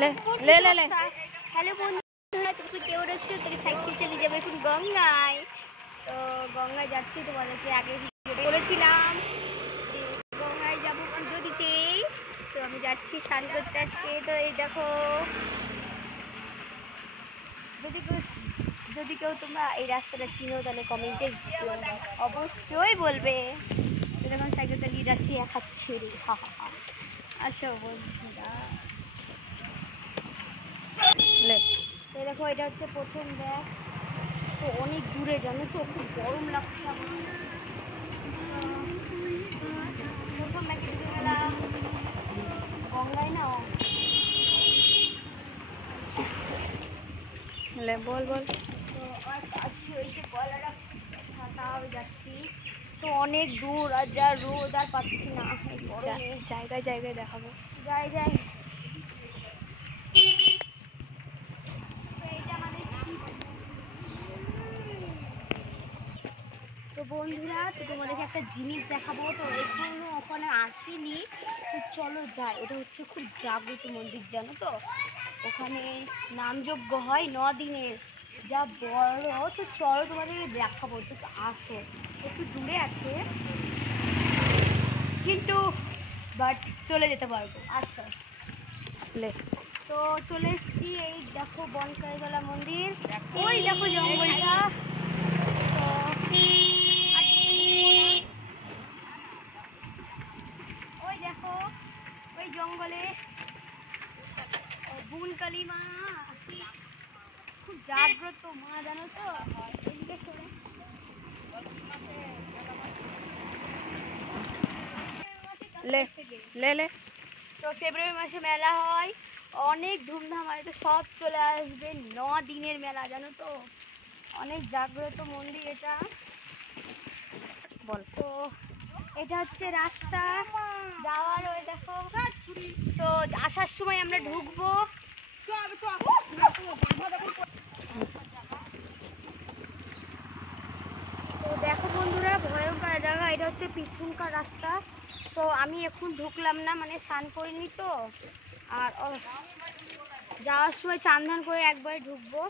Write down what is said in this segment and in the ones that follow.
ले ले ले ले হ্যালো বন্ধুরা, তুমি কেমন আছো? তুমি সাইকেল চালিয়ে যাবে এখন গঙ্গায়। তো গঙ্গায় যাচ্ছি, তোমাদেরকে আগে বলেছিলাম যে গঙ্গায় যাবো পুজো দিতে। তো আমি যাচ্ছি স্নান করতে আজকে। তো এই দেখো, যদি কেউ তোমরা এই রাস্তাটা চিনো তাহলে কমেন্টে অবশ্যই বলবে। তো এখন সাইকেল চালিয়ে যাচ্ছি একা ছেড়ে। হা হা হা। আসো বন্ধুরা, ले তো দেখো এটা হচ্ছে প্রথম ব্যাগ। তো অনেক দূরে, জানো তো, খুব গরম লাগছে আমার। প্রথম ব্যাগে ঢুকে গেলাম গঙ্গায় না। ले बोल बोल তো আর পাশে ওই যে গলাটা ফাটা হয়ে যাচ্ছি। তো অনেক দূর, আর যা রোদ আর পাচ্ছি না এই গরমে। জায়গায় জায়গায় দেখাবো। যাই যাই। এইটা আমাদের তো বন্ধুরা, তো তোমাদেরকে একটা জিনিস দেখাবো। তো এখনো ওখানে আসেনি, তো চলো যাই। ওটা হচ্ছে খুব জাগ্রত মন্দির, জানো তো। ওখানে নামযজ্ঞ হয় 9 দিনের, যা বড়। তো চলো তোমাদেরকে দেখাবো, তো আসো। একটু দূরে আছে কিন্তু, বাট চলে যেতে পারবো। আসো। ले তো চলে এসেছি। এই দেখো বনকাইতলা মন্দির, ওই দেখো জঙ্গলটা। তো ওই দেখো ওই জঙ্গলে বুনকালী মা, খুব জাগ্রত মা, জানো তো। এদিকে সরে। ले ले ले তো ফেব্রুয়ারি মাসে মেলা হয়, অনেক ধুমধাম হয়। তো সব চলে আসবে, 9 দিনের মেলা, জানো তো। অনেক জাগ্রত মন্দির এটা। बोल তো এটা হচ্ছে রাস্তা যাওয়ার। ওই দেখো, তো আসার সময় আমরা ঢুকবো। তো দেখো বন্ধুরা, ভয়ঙ্কর জায়গা। এটা হচ্ছে পিছনকার রাস্তা। তো আমি এখন ঢুকলাম না, মানে স্নান করিনি তো। আর যাওয়ার সময় চান ধান করে একবারে ঢুকবো।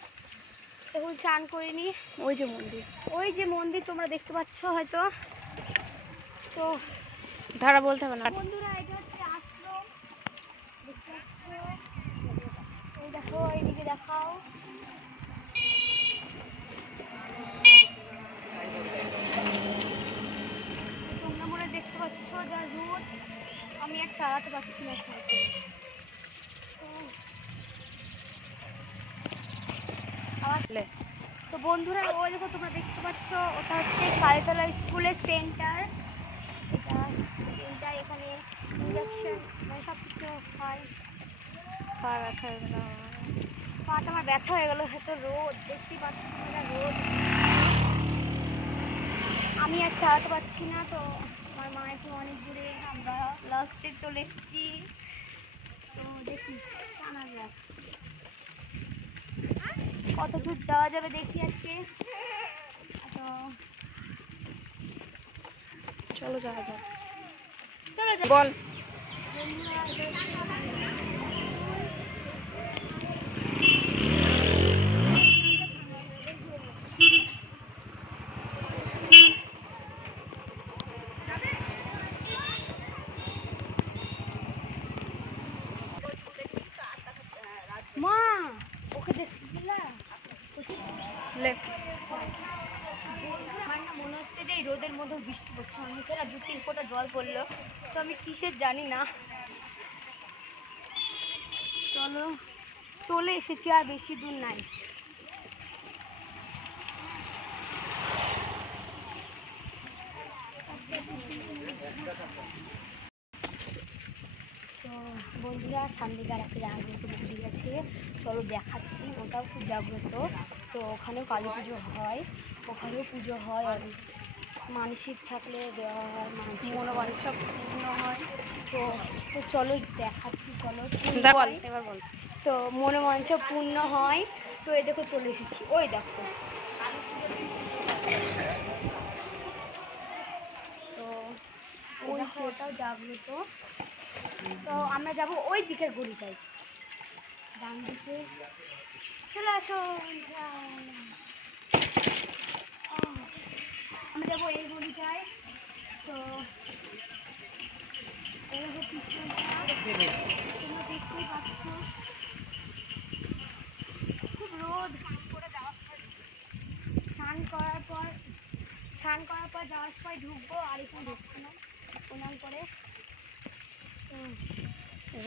এখন চান করিনি। ওই যে মন্দির, ওই যে মন্দির তোমরা দেখতে পাচ্ছ হয়তো। তো ধারা বলতে হবে না। বন্ধুরা, এটা হচ্ছে আশ্রম, দেখতে পাচ্ছ। এই দেখো, এইদিকে দেখাও। তোমরা মনে হয় দেখতে পাচ্ছ যা রোদ, আমি আর চালাতে পারছি না সাইকেল। ले তো বন্ধুরা, ওই দেখো তোমরা দেখতে পাচ্ছ, ওটা হচ্ছে কালীতলা স্কুলের সেন্টার। এটা সেন্টার, এখানে ইঞ্জেকশন মানে সব কিছু হয়। पा रखा है ना। পাটা আমার ব্যথা হয়ে গেল, এত রোদ দেখতে পাচ্ছি না, রোদ। আমি আর চালাতে পারছি না। তো আমার মা এখন অনেক দূরে, আমরা লাস্টে চলে এসেছি। তো দেখি টানা যাক, কত দূর যাওয়া যাবে দেখি আজকে। তো चलो जा जा চলো যাই। बोल মা, ওকে দেখছিলা? ले আমার না মনে হচ্ছে যে এই রোদের মধ্যে বৃষ্টি পড়ছে। আমি সেটা 2-3 ফোঁটা জল পড়লো, তো আমি কিসের জানি না। চলো, চলে এসেছি, আর বেশি দূর নাই। তো বন্ধুরা, সামনে আর একটা জাগ্রত মন্দির আছে, চলো দেখাচ্ছি। ওটাও খুব জাগ্রত। তো ওখানেও কালী পুজো হয়, ওখানেও পুজো হয়। আর মানসিক থাকলে দেওয়া হয়, মনোবাঞ্ছা পূর্ণ হয়। তো তো চলো দেখাচ্ছি, চলো। बोल এবার বল। তো মনোবাঞ্ছা পূর্ণ হয়। তো এই দেখো চলে এসেছি, ওই দেখো। তো ওই দেখো, ওটাও জাগ্রত। তো আমরা যাব ওই দিকের গলিটায়। ডান দিকে চলে আসো। আমি যাবো এই গলিটায়। তো এই যে পিছনটা তোমরা দেখতেই পাচ্ছ, খুব রোদ। স্নান করার পর যাওয়ার সময় ঢুকবো, আর এখানে ঢুকবো না প্রণাম করে।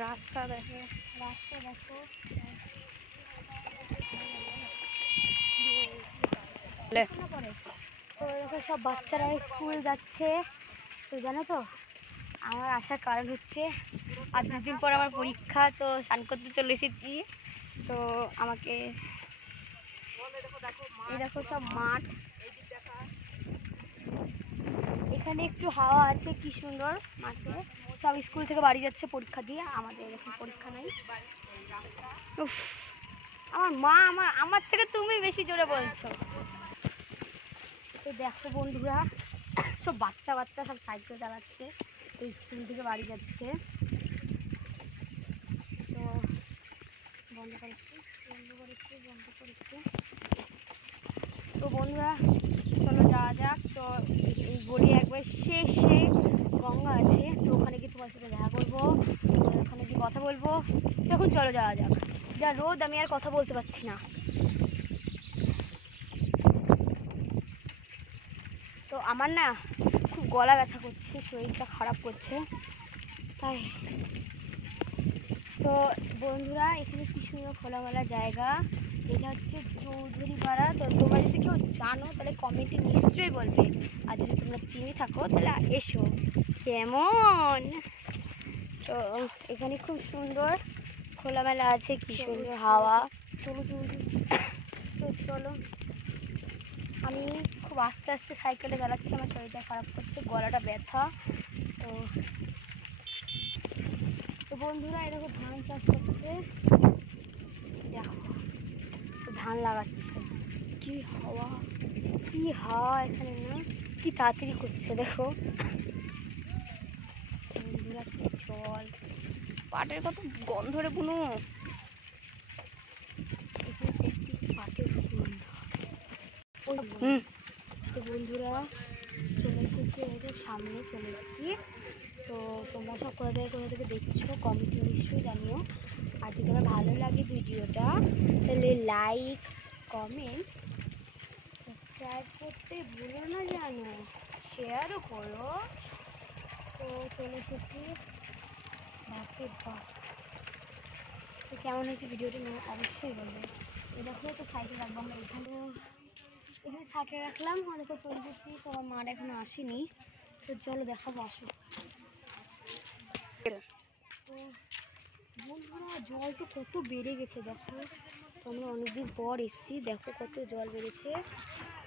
রাস্তা দেখো। তো এরকম সব বাচ্চারা স্কুল যাচ্ছে। তো জানো তো আমার আসার কারণ হচ্ছে আর 2 দিন পর আমার পরীক্ষা, তো স্নান করতে চলে এসেছি। তো আমাকে এই দেখো সব মাঠ, এখানে একটু হাওয়া আছে, কি সুন্দর মাঠে। সব স্কুল থেকে বাড়ি যাচ্ছে পরীক্ষা দিয়ে, আমাদের এখন পরীক্ষা নাই। উফ, আমার মা আমার থেকে তুমি বেশি জোরে বলছো। তো দেখো বন্ধুরা, সব বাচ্চা সব সাইকেল চালাচ্ছে, তো স্কুল থেকে বাড়ি যাচ্ছে। তো বন্ধ করেছি। তো বন্ধুরা চলো যাওয়া যাক। তো এই গলি একবার শেষে গঙ্গা আছে, তো ওখানে গিয়ে তোমার সাথে দেখা করবো, ওখানে গিয়ে কথা বলবো। এখন চলো যাওয়া যাক। যা রোদ, আমি আর কথা বলতে পারছি না। তো আমার না খুব গলা ব্যথা করছে, শরীরটা খারাপ করছে তাই। তো বন্ধুরা এখানে কি সুন্দর খোলামেলা জায়গা, এটা হচ্ছে চৌধুরী পাড়া। তো তোমরা যদি কেউ জানো তাহলে কমেন্টে নিশ্চয়ই বলবে, আর যদি তোমরা চিনি থাকো তাহলে এসো কেমন। তো এখানে খুব সুন্দর খোলামেলা আছে, কি সুন্দর হাওয়া। তো চলো, আমি খুব আস্তে আস্তে সাইকেলে চালাচ্ছি, আমার শরীরটা খারাপ করছে, গলাটা ব্যথা। তো বন্ধুরা এরকম ধান চাষ করছে, দেখো ধান লাগাচ্ছে। কি হাওয়া এখানে না, কি তাড়াতাড়ি করছে দেখো বন্ধুরা, কি জল, পাটের কত গন্ধ রে বুনু। এখানে সত্যি পাটের গন্ধ। তো বন্ধুরা চলে এসেছি, এরকম সামনে চলে এসেছি। তো তোমরা সব কোথা থেকে দেখছো কমেন্টে নিশ্চয়ই জানিও। আর যদি আমার ভালো লাগে ভিডিওটা তাহলে লাইক, কমেন্ট, সাবস্ক্রাইব করতে ভুলো না জানো, শেয়ারও করো। তো চলে এসেছি, বাপরে বাপ। তো কেমন হয়েছে ভিডিওটি অবশ্যই বলবে। এই দেখো তো সাইকেল রাখবো আমরা এখানে সাইকেল রাখলাম, দেখো চলে এসেছি। তো আমার মার এখনো আসেনি, তো চলো দেখাবো, আসো। তো বন্ধুরা জল তো কত বেড়ে গেছে দেখো, তো আমরা অনেকদিন পর এসেছি, দেখো কত জল বেড়েছে।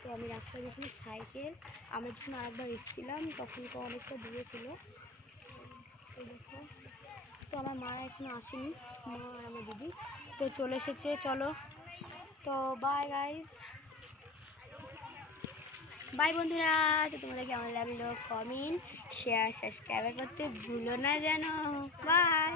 তো আমি রাখলাম এখানে সাইকেল, আমরা যখন আরেকবার এসেছিলাম তখন তো অনেকটা দূরে ছিল। তো দেখো, তো আমার মা এখনো আসেনি, মা আর আমার দিদি তো চলে এসেছে। চলো তো বাই গাইস, বাই বন্ধুরা। তো তোমাদের কেমন লাগলো কমেন্ট, শেয়ার, সাবস্ক্রাইব করতে ভুলো না যেন। বাই।